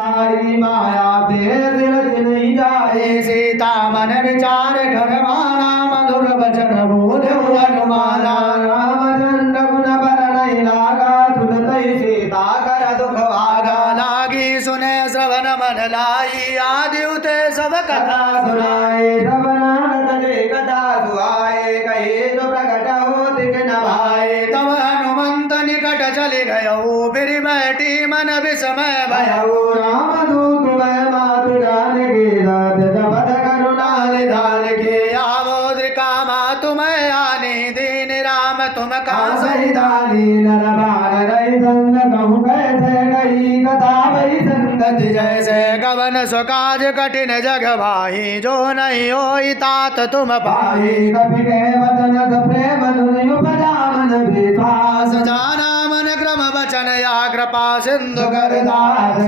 सारी माया तेरे दिल नहीं जाए सीता मन विचार घरवाना मधुर वचन बोले हनुमाना रामचंद्र गुण पर नहीं लागा सुनतई सीता कर दुख भागा लागी सुने श्रवण मन लाई आदि उते सब कथा सुनाए सब नानक के कथा सुहाए कहे जो प्रकट हो दिख न भाए तब हनुमंत निकट चले गयो फिर बैठी मन विस्मय भयो रामदूत वह मातु जान के दात जपत करुणा निधान के आवोद्र कामा तुम्हें आने दीन राम तुम का सही दानी नर बार रही संग कहूँ कैसे गई कथा वही संगत जैसे गवन सुकाज कठिन जग भाई जो नहीं होई तात तुम पाई कपि के वचन प्रेम धुनि उपजा मन विश्वास जाना मन क्रम वचन या कृपा सिंधु कर दास